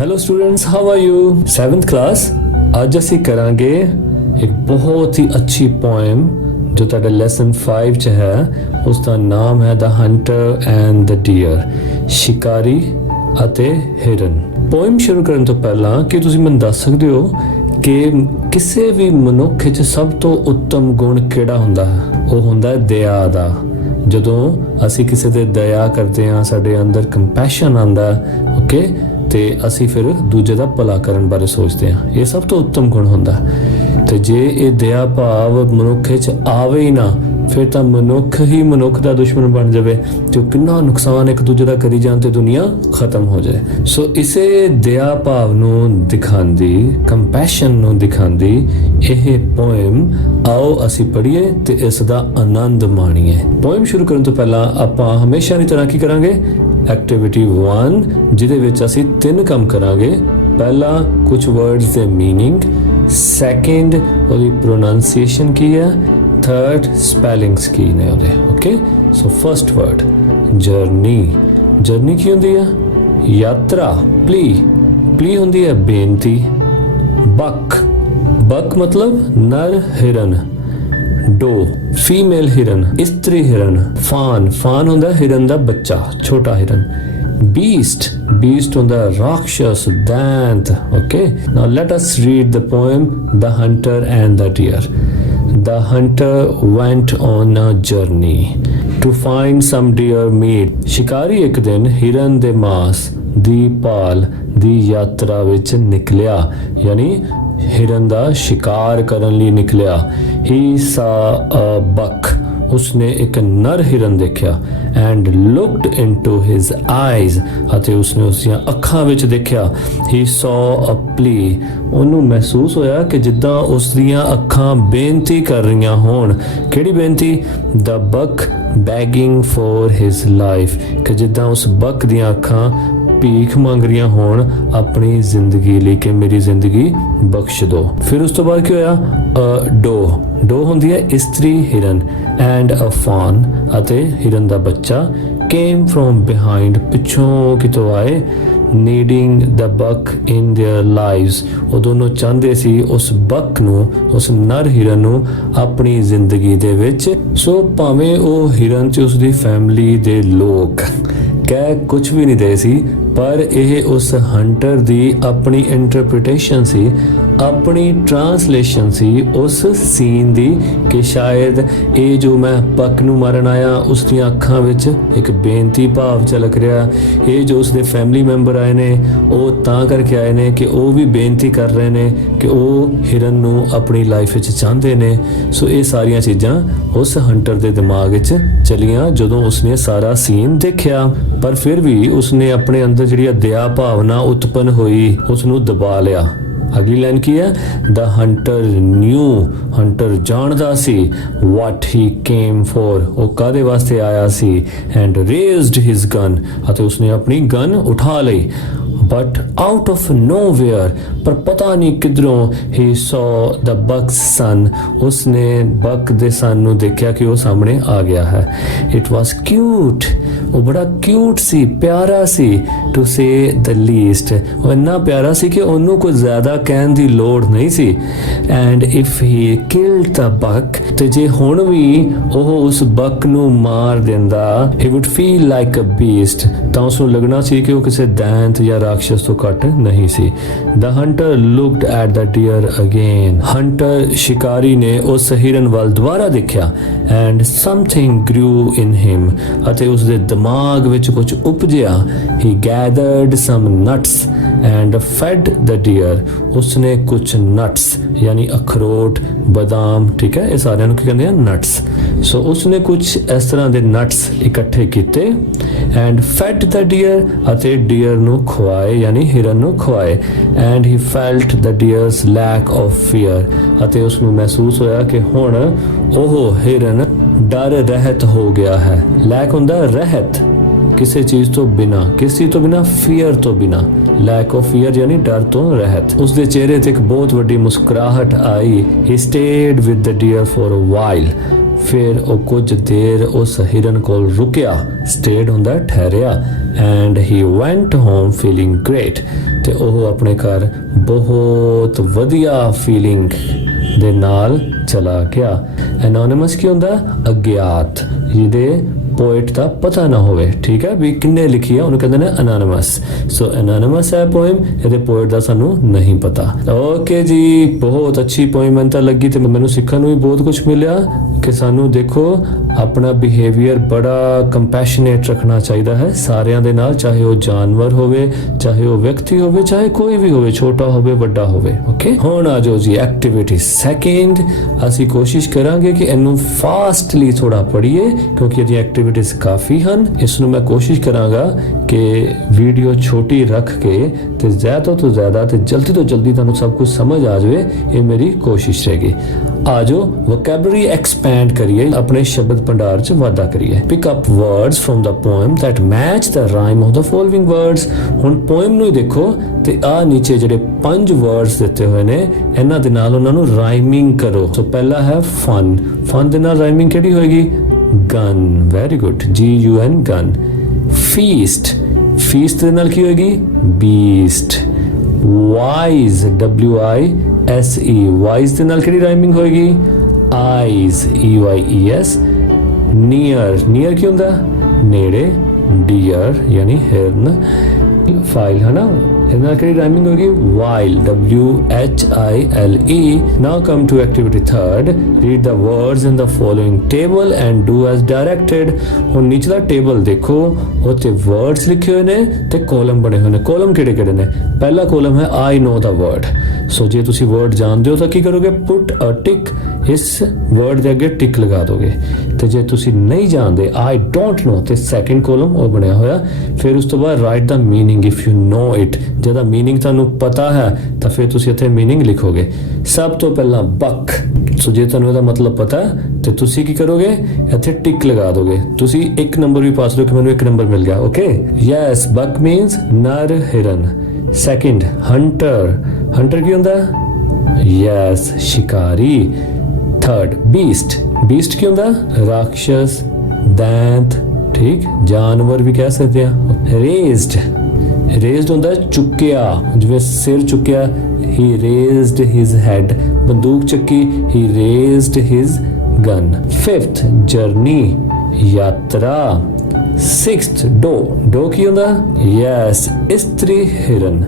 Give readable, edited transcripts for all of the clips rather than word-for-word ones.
Hello students, how are you? 7th class. ਅੱਜ ਅਸੀਂ ਕਰਾਂਗੇ ਇੱਕ ਬਹੁਤ ਹੀ ਅੱਛੀ ਪੋਇਮ ਜੋ ਤੁਹਾਡੇ ਲੈਸਨ 5 ਚ ਹੈ। ਉਸ ਦਾ ਨਾਮ ਹੈ ਦ ਹੰਟਰ ਐਂਡ ਦ ਡੀਅਰ, ਸ਼ਿਕਾਰੀ ਅਤੇ ਹਿਰਨ। ਪੋਇਮ ਸ਼ੁਰੂ ਕਰਨ ਤੋਂ ਪਹਿਲਾਂ ਕੀ ਤੁਸੀਂ ਮੈਨੂੰ ਦੱਸ ਸਕਦੇ ਹੋ ਕਿ ਕਿਸੇ ਵੀ ਮਨੁੱਖ ਵਿੱਚ ਸਭ ਤੋਂ ਉੱਤਮ ਗੁਣ ਕਿਹੜਾ ਹੁੰਦਾ ਹੈ? ਉਹ ਹੁੰਦਾ ਹੈ ਦਇਆ ਦਾ। ਜਦੋਂ ਅਸੀਂ ਕਿਸੇ ਤੇ ਦਇਆ ਕਰਦੇ ਹਾਂ, ਸਾਡੇ ਅੰਦਰ ਕੰਪੈਸ਼ਨ ਆਉਂਦਾ, ਓਕੇ, ਤੇ ਅਸੀਂ ਫਿਰ ਦੂਜੇ ਦਾ ਭਲਾ ਕਰਨ ਬਾਰੇ ਸੋਚਦੇ ਹਾਂ। ਇਹ ਸਭ ਤੋਂ ਉੱਤਮ ਗੁਣ ਹੁੰਦਾ। ਤੇ ਜੇ ਇਹ ਦਇਆ ਭਾਵ ਮਨੁੱਖ ਵਿੱਚ ਆਵੇ ਹੀ ਨਾ, ਫਿਰ ਤਾਂ ਮਨੁੱਖ ਹੀ ਮਨੁੱਖ ਦਾ ਦੁਸ਼ਮਣ ਬਣ ਜਾਵੇ ਤੇ ਕਿੰਨਾ ਨੁਕਸਾਨ ਇੱਕ ਦੂਜੇ ਦਾ ਕਰੀ ਜਾਣ ਤੇ ਦੁਨੀਆ ਖਤਮ ਹੋ ਜਾਏ। ਸੋ ਇਸੇ ਦਇਆ ਭਾਵ ਨੂੰ ਦਿਖਾਉਂਦੀ, ਕੰਪੈਸ਼ਨ ਨੂੰ ਦਿਖਾਉਂਦੀ ਇਹ ਪੋਇਮ ਆਓ ਅਸੀਂ ਪੜ੍ਹੀਏ ਤੇ ਇਸ ਦਾ ਆਨੰਦ ਮਾਣੀਏ। ਪੋਇਮ ਸ਼ੁਰੂ ਕਰਨ ਤੋਂ ਪਹਿਲਾਂ ਆਪਾਂ ਹਮੇਸ਼ਾ ਦੀ ਤਰ੍ਹਾਂ ਕੀ ਕਰਾਂਗੇ? ਐਕਟੀਵਿਟੀ 1, ਜਿਹਦੇ ਵਿੱਚ ਅਸੀਂ 3 ਕੰਮ ਕਰਾਂਗੇ। ਪਹਿਲਾ, ਕੁਝ ਵਰਡਸ ਦੇ ਮੀਨਿੰਗ। ਸੈਕਿੰਡ, ਉਹਦੀ ਪ੍ਰੋਨਾਂਸੀਏਸ਼ਨ ਕੀ ਹੈ। ਥਰਡ, ਸਪੈਲਿੰਗਸ ਕੀ ਨੇ ਉਹਦੇ। Okay, so first word journey. Journey ਕੀ ਹੁੰਦੀ ਹੈ? ਯਾਤਰਾ। ਪਲੀ ਹੁੰਦੀ ਹੈ ਬੇਨਤੀ। ਬਕ ਮਤਲਬ ਨਰ ਹਿਰਨ। ਡੋ ਫੀਮੇਲ ਹਿਰਨ, ਇਸਤਰੀ ਹਿਰਨ। ਫਾਨ ਹੁੰਦਾ ਹਿਰਨ ਦਾ ਬੱਚਾ, ਛੋਟਾ ਹਿਰਨ। beast ਹੁੰਦਾ ਰਾਖਸ਼ਸ, ਦੈਂਤ। Okay, now let us read the poem the hunter and the deer. The hunter went on a journey to find some deer meat. ਸ਼ਿਕਾਰੀ ਇੱਕ ਦਿਨ ਹਿਰਨ ਦੇ ਮਾਸ ਦੀ ਭਾਲ ਦੀ ਯਾਤਰਾ ਵਿੱਚ ਨਿਕਲਿਆ, ਯਾਨੀ ਹਿਰਨ ਦਾ ਸ਼ਿਕਾਰ ਕਰਨ ਲਈ ਨਿਕਲਿਆ। He saw a buck. ਉਸਨੇ ਇੱਕ ਨਰ ਹਿਰਨ ਦੇਖਿਆ। And looked into his eyes. ਅਤੇ ਉਸਨੇ ਉਸਦੀਆਂ ਅੱਖਾਂ ਵਿੱਚ ਦੇਖਿਆ। He saw a plea. ਉਹਨੂੰ ਮਹਿਸੂਸ ਹੋਇਆ ਕਿ ਜਿੱਦਾਂ ਉਸਦੀਆਂ ਅੱਖਾਂ ਬੇਨਤੀ ਕਰ ਰਹੀਆਂ ਹੋਣ। ਕਿਹੜੀ ਬੇਨਤੀ? The buck begging for his life. ਕਿ ਜਿੱਦਾਂ ਉਸ ਬੱਕ ਦੀਆਂ ਅੱਖਾਂ ਭੀਖ ਮੰਗ ਰਹੀਆਂ ਹੋਣ ਆਪਣੀ ਜ਼ਿੰਦਗੀ ਲਈ ਕਿ ਮੇਰੀ ਜ਼ਿੰਦਗੀ ਬਖਸ਼ ਦਿਓ। ਫਿਰ ਉਸ ਤੋਂ ਬਾਅਦ ਕੀ ਹੋਇਆ? ਡੋ ਹੁੰਦੀ ਹੈ ਇਸਤਰੀ ਹਿਰਨ। ਐਂਡ ਅ ਫਾਨ, ਅਤੇ ਹਿਰਨ ਦਾ ਬੱਚਾ। ਕੇਮ ਫਰੋਮ ਬਿਹਾਈਂਡ, ਪਿੱਛੋਂ ਕਿਤੋਂ ਆਏ। ਨੀਡਿੰਗ ਦ ਬੱਕ ਇਨ ਦੇਅਰ ਲਾਈਵਸ, ਉਹ ਦੋਨੋਂ ਚਾਹੁੰਦੇ ਸੀ ਉਸ ਬੱਕ ਨੂੰ, ਉਸ ਨਰ ਹਿਰਨ ਨੂੰ ਆਪਣੀ ਜ਼ਿੰਦਗੀ ਦੇ ਵਿੱਚ। ਸੋ ਭਾਵੇਂ ਉਹ ਹਿਰਨ ਤੇ ਉਸਦੀ ਫੈਮਿਲੀ ਦੇ ਲੋਕ ਕਹਿ ਕੁਝ ਵੀ ਨਹੀਂ ਦੇ ਸੀ, ਪਰ ਇਹ ਉਸ ਹੰਟਰ ਦੀ ਆਪਣੀ ਇੰਟਰਪ੍ਰੀਟੇਸ਼ਨ ਸੀ, ਆਪਣੀ ਟ੍ਰਾਂਸਲੇਸ਼ਨ ਸੀ ਉਸ ਸੀਨ ਦੀ ਕਿ ਸ਼ਾਇਦ ਇਹ ਜੋ ਮੈਂ ਬੱਕ ਨੂੰ ਮਾਰਨ ਆਇਆ, ਉਸ ਦੀਆਂ ਅੱਖਾਂ ਵਿੱਚ ਇੱਕ ਬੇਨਤੀ ਭਾਵ ਝਲਕ ਰਿਹਾ। ਇਹ ਜੋ ਉਸਦੇ ਫੈਮਿਲੀ ਮੈਂਬਰ ਆਏ ਨੇ, ਉਹ ਤਾਂ ਕਰਕੇ ਆਏ ਨੇ ਕਿ ਉਹ ਵੀ ਬੇਨਤੀ ਕਰ ਰਹੇ ਨੇ ਕਿ ਉਹ ਹਿਰਨ ਨੂੰ ਆਪਣੀ ਲਾਈਫ ਵਿੱਚ ਚਾਹੁੰਦੇ ਨੇ। ਸੋ ਇਹ ਸਾਰੀਆਂ ਚੀਜ਼ਾਂ ਉਸ ਹੰਟਰ ਦੇ ਦਿਮਾਗ ਵਿੱਚ ਚਲੀਆਂ ਜਦੋਂ ਉਸਨੇ ਸਾਰਾ ਸੀਨ ਦੇਖਿਆ। ਪਰ ਫਿਰ ਵੀ ਉਸਨੇ ਆਪਣੇ ਅੰਦਰ ਜਿਹੜੀ ਦਇਆ ਭਾਵਨਾ ਉਤਪੰਨ ਹੋਈ, ਉਸਨੂੰ ਦਬਾ ਲਿਆ। ਅਗਲੀ ਲਾਈਨ ਕੀ ਹੈ? ਦ ਹੰਟਰ ਨਿਊ, ਹੰਟਰ ਜਾਣਦਾ ਸੀ ਵਾਟ ਹੀ ਕੇਮ ਫॉर, ਉਹ ਕਾਹਦੇ ਵਾਸਤੇ ਆਇਆ ਸੀ। ਐਂਡ ਰੇਜ਼ਡ ਹਿਸ ਗਨ, ਅਤੇ ਉਸਨੇ ਆਪਣੀ ਗਨ ਉਠਾ ਲਈ। ਬਟ ਆਊਟ ਆਫ ਨੋਵੇਅਰ, ਪਰ ਪਤਾ ਨਹੀਂ ਕਿਧਰੋਂ, ਹੀ ਸੌ ਦ ਬਕਸ ਸਨ, ਉਸਨੇ ਬਕ ਦੇ ਸਨ ਨੂੰ ਦੇਖਿਆ ਕਿ ਉਹ ਸਾਹਮਣੇ ਆ ਗਿਆ ਹੈ। ਇਟ ਵਾਸ ਕਿਊਟ, ਉਹ ਬੜਾ ਕਿਊਟ ਸੀ, ਪਿਆਰਾ ਸੀ। ਟੂ ਸੇ ਦ ਲੀਸਟ, ਉਹ ਇੰਨਾ ਪਿਆਰਾ ਸੀ ਕਿ ਉਹਨੂੰ ਕੋਈ ਜ਼ਿਆਦਾ ਕਹਿਣ ਦੀ ਲੋੜ ਨਹੀਂ ਸੀ। ਐਂਡ ਇਫ ਹੀ ਕਿਲਡ ਦ ਬਕ, ਤੇ ਜੇ ਹੁਣ ਵੀ ਉਹ ਉਸ ਬਕ ਨੂੰ ਮਾਰ ਦਿੰਦਾ, he would feel like a beast, ਤਾਂ ਉਸਨੂੰ ਲੱਗਣਾ ਸੀ ਕਿ ਉਹ ਕਿਸੇ ਦੈਂਤ ਜਾਂ ਰਾਖਸ਼ਸ ਤੋਂ ਘੱਟ ਨਹੀਂ ਸੀ। The hunter looked at the deer again. Hunter ਸ਼ਿਕਾਰੀ ਨੇ ਉਸ ਹਿਰਨ ਵੱਲ ਦੁਬਾਰਾ ਦੇਖਿਆ। And something grew in him, ਅਤੇ ਉਸਦੇ ਦਿਮਾਗ ਵਿੱਚ ਕੁਝ ਉਪਜਿਆ। He gathered some nuts and fed the deer. ਉਸਨੇ ਕੁਝ ਨਟਸ ਯਾਨੀ ਅਖਰੋਟ, ਬਦਾਮ, ਠੀਕ ਹੈ, ਇਹ ਸਾਰਿਆਂ ਨੂੰ ਕੀ ਕਹਿੰਦੇ ਆ? ਨਟਸ। ਸੋ ਉਸਨੇ ਕੁਝ ਇਸ ਤਰ੍ਹਾਂ ਦੇ ਨਟਸ ਇਕੱਠੇ ਕੀਤੇ। ਐਂਡ ਫੈਡ ਦ ਡੀਅਰ, ਅਤੇ ਡੀਅਰ ਨੂੰ ਖਵਾਏ ਯਾਨੀ ਹਿਰਨ ਨੂੰ ਖਵਾਏ। And he felt the deer's lack of fear, ਅਤੇ ਉਸਨੂੰ ਮਹਿਸੂਸ ਹੋਇਆ ਕਿ ਹੁਣ ਉਹ ਹਿਰਨ ਡਰ ਰਹਿਤ ਹੋ ਗਿਆ ਹੈ। ਲੈਕ ਹੁੰਦਾ ਰਹਿਤ, ਕਿਸੇ ਚੀਜ਼ ਤੋਂ ਬਿਨਾ, ਕਿਸ ਚੀਜ਼ ਤੋਂ ਬਿਨਾ? ਫੀਅਰ ਤੋਂ ਬਿਨਾ। ਲੈਕ ਆਫ ਫੀਅਰ ਯਾਨੀ ਡਰ ਤੋਂ ਰਹਿਤ। ਉਸਦੇ ਚਿਹਰੇ ਤੇ ਇੱਕ ਬਹੁਤ ਵੱਡੀ ਮੁਸਕਰਾਹਟ ਆਈ। He stayed with the deer for a while, ਫਿਰ ਉਹ ਕੁਝ ਦੇਰ ਉਸ ਹਿਰਨ ਕੋਲ ਰੁਕਿਆ, ਸਟੇਡ ਹੁੰਦਾ ਠਹਿਰਿਆ, and he went home feeling great, ਤੇ ਉਹ ਆਪਣੇ ਘਰ ਬਹੁਤ ਵਧੀਆ ਫੀਲਿੰਗ ਦੇ ਨਾਲ ਚਲਾ ਗਿਆ। ਐਨੋਨਿਮਸ ਕੀ ਹੁੰਦਾ? ਅਗਿਆਤ, ਜਿਹਦੇ ਪੋਇਟ ਦਾ ਪਤਾ ਨਾ ਹੋਵੇ, ਠੀਕ ਹੈ ਵੀ ਕਿੰਨੇ ਲਿਖੀ ਆ ਉਹਨੂੰ ਕਹਿੰਦੇ ਨੇ ਅਨੋਨਿਮਸ। ਸੋ ਅਨੋਨਿਮਸ ਹੈ ਪੋਇਮ, ਇਹਦੇ ਪੋਇਟ ਦਾ ਸਾਨੂੰ ਨਹੀਂ ਪਤਾ। ਓਕੇ ਜੀ, ਬਹੁਤ ਅੱਛੀ ਪੋਇਮ ਮੈਨੂੰ ਤਾਂ ਲੱਗੀ ਤੇ ਮੈਨੂੰ ਸਿੱਖਣ ਨੂੰ ਵੀ ਬਹੁਤ ਕੁਝ ਮਿਲਿਆ ਕਿ ਸਾਨੂੰ ਦੇਖੋ ਆਪਣਾ ਬਿਹੇਵੀਅਰ ਬੜਾ ਕੰਪੈਸ਼ਨੇਟ ਰੱਖਣਾ ਚਾਹੀਦਾ ਹੈ ਸਾਰਿਆਂ ਦੇ ਨਾਲ, ਚਾਹੇ ਉਹ ਜਾਨਵਰ ਹੋਵੇ, ਚਾਹੇ ਉਹ ਵਿਅਕਤੀ ਹੋਵੇ, ਚਾਹੇ ਕੋਈ ਵੀ ਹੋਵੇ, ਛੋਟਾ ਹੋਵੇ ਵੱਡਾ ਹੋਵੇ। ਓਕੇ, ਹੁਣ ਆ ਜਾਓ ਜੀ ਐਕਟੀਵਿਟੀ ਸੈਕਿੰਡ। ਅਸੀਂ ਕੋਸ਼ਿਸ਼ ਕਰਾਂਗੇ ਕਿ ਇਹਨੂੰ ਫਾਸਟਲੀ ਥੋੜਾ ਪੜ੍ਹੀਏ ਕਿਉਂਕਿ ਇਹਦੀ ਐਕਟੀਵਿਟੀਜ਼ ਕਾਫੀ ਹਨ। ਇਸ ਨੂੰ ਮੈਂ ਕੋਸ਼ਿਸ਼ ਕਰਾਂਗਾ ਕਿ ਵੀਡੀਓ ਛੋਟੀ ਰੱਖ ਕੇ ਤੇ ਜ਼ਿਆਦਾ ਤੋਂ ਜ਼ਿਆਦਾ ਤੇ ਜਲਦੀ ਤੋਂ ਜਲਦੀ ਤੁਹਾਨੂੰ ਸਭ ਕੁਝ ਸਮਝ ਆ ਜਾਵੇ, ਇਹ ਮੇਰੀ ਕੋਸ਼ਿਸ਼ ਰਹੇਗੀ। ਆ ਜਾਓ ਵੋਕੈਬਲਰੀ ਐਕਸਪੈਂਡ ਕਰੀਏ, ਆਪਣੇ ਸ਼ਬਦ ਭੰਡਾਰ 'ਚ ਵਾਧਾ ਕਰੀਏ। Pick up words from the poem that match the rhyme of the following words। ਹੁਣ ਪੋਇਮ ਨੂੰ ਹੀ ਦੇਖੋ ਤੇ ਆ ਨੀਚੇ ਜਿਹੜੇ 5 ਵਰਡਸ ਦਿੱਤੇ ਹੋਏ ਨੇ ਇਹਨਾਂ ਦੇ ਨਾਲ ਉਹਨਾਂ ਨੂੰ ਰਾਈਮਿੰਗ ਕਰੋ। ਸੋ ਪਹਿਲਾ ਹੈ ਫਨ, ਫਨ ਦੇ ਨਾਲ ਰਾਈਮਿੰਗ ਕਿਹੜੀ ਹੋਏਗੀ? Gun, very good, GUN gun. Feast, feast ਦੇ ਨਾਲ ਕੀ ਹੋਏਗੀ? ਬੀਸਟ। ਵਾਈਜ਼, WISE, ਵਾਈਜ਼ ਦੇ ਨਾਲ ਕਿਹੜੀ ਰਾਈਮਿੰਗ ਹੋਏਗੀ? Eyes, EYES। ਨੀਅਰ, ਨੀਅਰ ਕੀ ਹੁੰਦਾ? ਨੇੜੇ। ਡੀਅਰ ਯਾਨੀ ਹਿਰਨ। ਫਾਈਲ ਹੈ ਨਾ, ਇਹਦੇ ਨਾਲ ਕਿਹੜੀ ਰਾਈਮਿੰਗ ਹੋਏਗੀ? While, WHILE। Now come to activity third. Read the words in the following table and do as directed. ਹੁਣ ਨੀਚਲਾ ਟੇਬਲ ਦੇਖੋ, ਉੱਥੇ ਵਰਡਸ ਲਿਖੇ ਹੋਏ ਨੇ ਤੇ ਕਾਲਮ ਬਣੇ ਹੋਏ ਨੇ। ਕਾਲਮ ਕਿਹੜੇ ਕਿਹੜੇ ਨੇ? ਪਹਿਲਾ ਕਾਲਮ ਹੈ ਆਈ ਨੋ ਦਾ ਵਰਡ। ਸੋ ਜੇ ਤੁਸੀਂ ਵਰਡ ਜਾਣਦੇ ਹੋ ਤਾਂ ਕੀ ਕਰੋਗੇ? ਪੁੱਟ ਅ ਟਿਕ, ਇਸ ਵਰਡ ਦੇ ਅੱਗੇ ਟਿਕ ਲਗਾ ਦੋਗੇ। ਤੇ ਜੇ ਤੁਸੀਂ ਨਹੀਂ ਜਾਣਦੇ ਆਈ ਡੋਂਟ ਨੋ, ਤੇ ਸੈਕਿੰਡ ਕਾਲਮ ਉਹ ਬਣਿਆ ਹੋਇਆ। ਫਿਰ ਉਸ ਤੋਂ ਬਾਅਦ right the meaning if you know it. ਜਿਹਦਾ ਮੀਨਿੰਗ ਤੁਹਾਨੂੰ ਪਤਾ ਹੈ ਤਾਂ ਫਿਰ ਤੁਸੀਂ ਇੱਥੇ ਮੀਨਿੰਗ ਲਿਖੋਗੇ। ਸਭ ਤੋਂ ਪਹਿਲਾਂ ਬਕ, ਸੋ ਜੇ ਤੁਹਾਨੂੰ ਇਹਦਾ ਮਤਲਬ ਪਤਾ ਤੇ ਤੁਸੀਂ ਕੀ ਕਰੋਗੇ? ਇੱਥੇ ਟਿਕ ਲਗਾ ਦੋਗੇ। ਤੁਸੀਂ 1 ਨੰਬਰ ਵੀ ਪਾਸ ਕਰੋ ਕਿ ਮੈਨੂੰ 1 ਨੰਬਰ ਮਿਲ ਗਿਆ। ਓਕੇ, ਯੈਸ, ਬਕ ਮੀਨਸ ਨਰ ਹਿਰਨ। ਸੈਕਿੰਡ ਹੰਟਰ, ਹੰਟਰ ਕੀ ਹੁੰਦਾ? ਯੈਸ, ਸ਼ਿਕਾਰੀ। ਥਰਡ ਬੀਸਟ, ਬੀਸਟ ਕੀ ਹੁੰਦਾ? ਰਾਖਸ਼ਸ, ਦੈਂਤ, ਠੀਕ, ਜਾਨਵਰ ਵੀ ਕਹਿ ਸਕਦੇ ਆ। ਰੇਜ਼ਡ, ਰੇਜ਼ਡ ਹੁੰਦਾ ਚੁੱਕਿਆ, ਜਿਵੇਂ ਸਿਰ ਚੁੱਕਿਆ, he raised his head। ਬੰਦੂਕ ਚੱਕੀ, he raised his gun। Fifth journey, ਯਾਤਰਾ। ਸਿਕਸਥ ਡੋ, ਡੋ ਕੀ ਹੁੰਦਾ? ਯੈਸ, ਇਸਤਰੀ ਹਿਰਨ।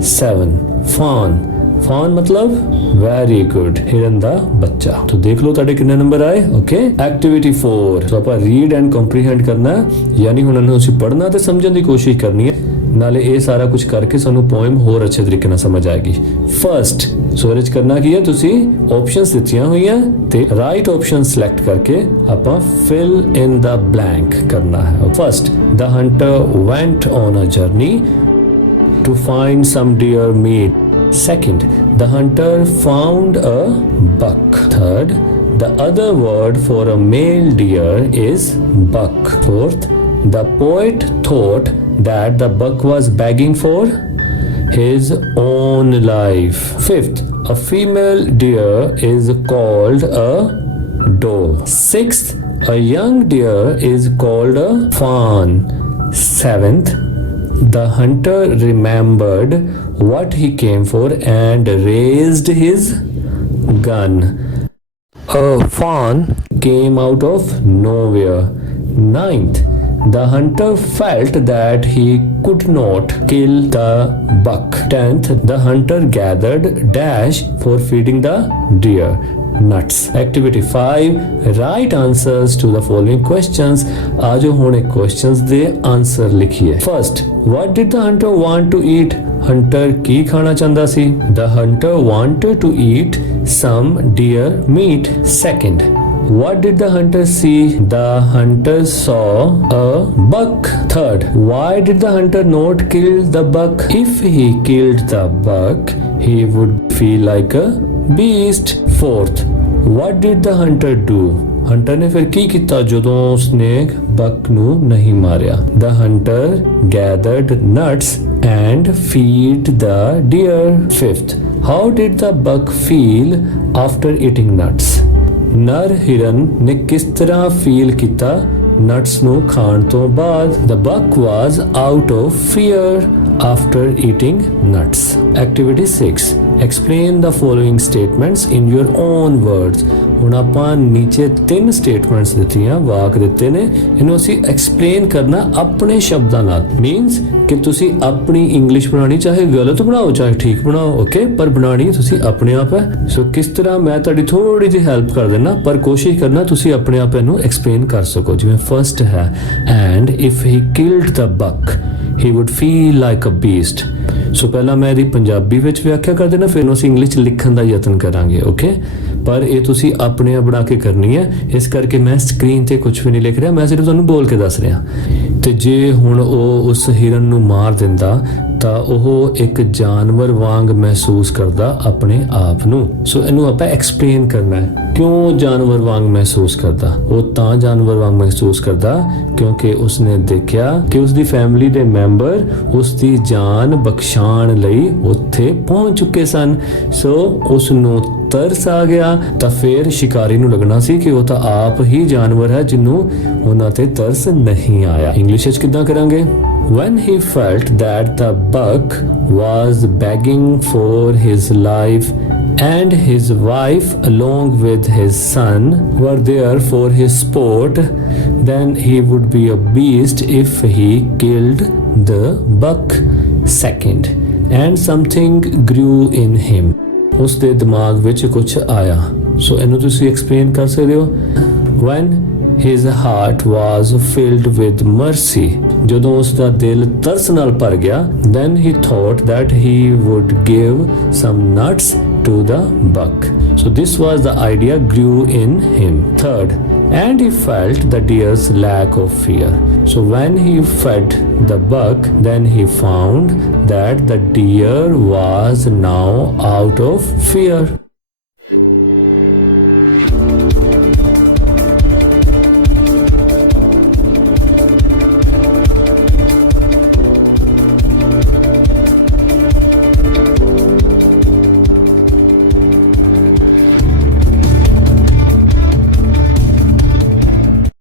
7 ਫਾਨ, ਫਾਨ ਮਤਲਬ ਵੈਰੀ ਗੁੱਡ, ਹਿਰਨ ਦਾ ਬੱਚਾ। तो देख लो ਤੁਹਾਡੇ ਕਿੰਨੇ ਨੰਬਰ ਆਏ। ਓਕੇ, ਐਕਟੀਵਿਟੀ 4 ਸੋ ਆਪਾਂ ਰੀਡ ਐਂਡ ਕੰਪਰੀਹੈਂਡ ਕਰਨਾ, ਯਾਨੀ ਹੁਣ ਇਹਨੂੰ ਅਸੀਂ ਪੜ੍ਹਨਾ ਤੇ ਸਮਝਣ ਦੀ ਕੋਸ਼ਿਸ਼ ਕਰਨੀ ਹੈ, ਨਾਲੇ ਇਹ ਸਾਰਾ ਕੁਝ ਕਰਕੇ ਸਾਨੂੰ ਪੋਇਮ ਹੋਰ ਅੱਛੇ ਤਰੀਕੇ ਨਾਲ ਸਮਝ ਆਏਗੀ। ਫਰਸਟ, ਸੋ ਇਹਦੇ ਚ ਕਰਨਾ ਕੀ ਹੈ? ਤੁਸੀਂ ਆਪਸ਼ਨਸ ਦਿੱਤੀਆਂ ਹੋਈਆਂ ਤੇ ਰਾਈਟ ਆਪਸ਼ਨ ਸਿਲੈਕਟ ਕਰਕੇ ਆਪਾਂ ਫਿਲ ਇਨ ਦਾ ਬਲੈਂਕ ਕਰਨਾ ਹੈ। First, the hunter went on a journey to find some deer meat. Second, the hunter found a buck. Third, the other word for a male deer is buck. Fourth, the poet thought that the buck was begging for his own life. Fifth, a female deer is called a doe. Sixth, a young deer is called a fawn. Seventh, the hunter remembered what he came for and raised his gun. A fawn came out of nowhere. Ninth, the hunter felt that he could not kill the buck. 10th, the hunter gathered dash for feeding the deer nuts. Activity 5, write answers to the following questions. आज होने questions दे answer लिखिए। First, what did the hunter want to eat? Hunter की खाना चाहता सी? The hunter wanted to eat some deer meat. Second, what did the hunter see? The hunter saw a buck. Third, why did the hunter not kill the buck? If he killed the buck, he would feel like a beast. Fourth, what did the hunter do? Hunter ने फिर की किया ਜਦੋਂ ਉਸਨੇ buck ਨੂੰ ਨਹੀਂ ਮਾਰਿਆ? The hunter gathered nuts and feed the deer. Fifth, how did the buck feel after eating nuts? ਨਰ ਹਿਰਨ ਨੇ ਕਿਸ ਤਰ੍ਹਾਂ ਫੀਲ ਕੀਤਾ ਨਟਸ ਨੂੰ ਖਾਣ ਤੋਂ ਬਾਅਦ? The buck was out of fear after eating nuts. Activity 6. Explain the following statements in your own words. ਹੁਣ ਆਪਾਂ ਨੀਚੇ 3 ਸਟੇਟਮੈਂਟਸ ਦਿੱਤੀਆਂ, ਵਾਕ ਦਿੱਤੇ ਨੇ, ਇਹਨੂੰ ਅਸੀਂ ਐਕਸਪਲੇਨ ਕਰਨਾ ਆਪਣੇ ਸ਼ਬਦਾਂ ਨਾਲ। ਮੀਨਸ ਕਿ ਤੁਸੀਂ ਆਪਣੀ ਇੰਗਲਿਸ਼ ਬਣਾਉਣੀ, ਚਾਹੇ ਗਲਤ ਬਣਾਓ ਚਾਹੇ ਠੀਕ ਬਣਾਓ, ਓਕੇ, ਪਰ ਬਣਾਉਣੀ ਤੁਸੀਂ ਆਪਣੇ ਆਪ ਹੈ। ਸੋ ਕਿਸ ਤਰ੍ਹਾਂ ਮੈਂ ਤੁਹਾਡੀ ਥੋੜੀ ਜਿਹੀ ਹੈਲਪ ਕਰ ਦੇਣਾ, ਪਰ ਕੋਸ਼ਿਸ਼ ਕਰਨਾ ਤੁਸੀਂ ਆਪਣੇ ਆਪ ਇਹਨੂੰ ਐਕਸਪਲੇਨ ਕਰ ਸਕੋ। ਜਿਵੇਂ ਫਰਸਟ ਹੈ, ਐਂਡ ਇਫ ਹੀ ਕਿਲਡ ਦ ਬਕ he would feel like a beast. ਸੋ ਪਹਿਲਾਂ ਮੈਂ ਇਹਦੀ ਪੰਜਾਬੀ ਵਿੱਚ ਵਿਆਖਿਆ ਕਰ ਦੇਣਾ, ਫਿਰ ਅਸੀਂ ਇੰਗਲਿਸ਼ 'ਚ ਲਿਖਣ ਦਾ ਯਤਨ ਕਰਾਂਗੇ, ਓਕੇ। ਪਰ ਇਹ ਤੁਸੀਂ ਆਪਣੇ ਆਪ ਬਣਾ ਕੇ ਕਰਨੀ ਹੈ, ਇਸ ਕਰਕੇ ਮੈਂ ਸਕਰੀਨ ਤੇ ਕੁਝ ਵੀ ਨਹੀਂ ਲਿਖ ਰਿਹਾ, ਮੈਂ ਸਿਰਫ ਤੁਹਾਨੂੰ ਬੋਲ ਕੇ ਦੱਸ ਰਿਹਾ। ਤੇ ਜੇ ਹੁਣ ਉਹ ਉਸ ਹਿਰਨ ਨੂੰ ਮਾਰ ਦਿੰਦਾ ਤਾਂ ਉਹ ਇੱਕ ਜਾਨਵਰ ਵਾਂਗ ਮਹਿਸੂਸ ਕਰਦਾ ਆਪਣੇ ਆਪ ਨੂੰ। ਸੋ ਇਹਨੂੰ ਆਪਾਂ ਐਕਸਪਲੇਨ ਕਰਨਾ ਹੈ, ਕਿਉਂ ਜਾਨਵਰ ਵਾਂਗ ਮਹਿਸੂਸ ਕਰਦਾ? ਉਹ ਤਾਂ ਜਾਨਵਰ ਵਾਂਗ ਮਹਿਸੂਸ ਕਰਦਾ ਕਿਉਂਕਿ ਉਸਨੇ ਦੇਖਿਆ ਕਿ ਉਸਦੀ ਫੈਮਿਲੀ ਦੇ ਮੈਂਬਰ ਉਸਦੀ ਜਾਨ ਬਖਸ਼ਾਉਣ ਲਈ ਉੱਥੇ ਪਹੁੰਚ ਚੁੱਕੇ ਸਨ। ਸੋ ਉਸ ਨੂੰ ਤਰਸ ਆ ਗਿਆ, ਤਾਂ ਫਿਰ ਸ਼ਿਕਾਰੀ ਨੂੰ ਲੱਗਣਾ ਸੀ ਕਿ ਉਹ ਤਾਂ ਆਪ ਹੀ ਜਾਨਵਰ ਹੈ ਜਿਹਨੂੰ ਉਹਨਾਂ ਤੇ ਤਰਸ ਨਹੀਂ ਆਇਆ। ਇੰਗਲਿਸ਼ ਵਿੱਚ ਕਿੱਦਾਂ ਕਰਾਂਗੇ? When he felt that the buck was begging for his life and his wife along with his son were there for his sport, then he would be a beast if he killed the buck. Second, and something grew in him. ਉਸ ਦੇ ਦਿਮਾਗ ਵਿੱਚ ਕੁਝ ਆਇਆ। ਸੋ ਇਹਨੂੰ ਤੁਸੀਂ explain ਕਰ ਸਕਦੇ ਹੋ। When his heart was filled with mercy, ਜਦੋਂ ਉਸ ਦਾ ਦਿਲ ਤਰਸ ਨਾਲ ਭਰ ਗਿਆ, then he thought that he would give some nuts to the buck. So this was the idea grew in him. Third, and he felt the deer's lack of fear. So when he fed the buck, then he found that the deer was now out of fear.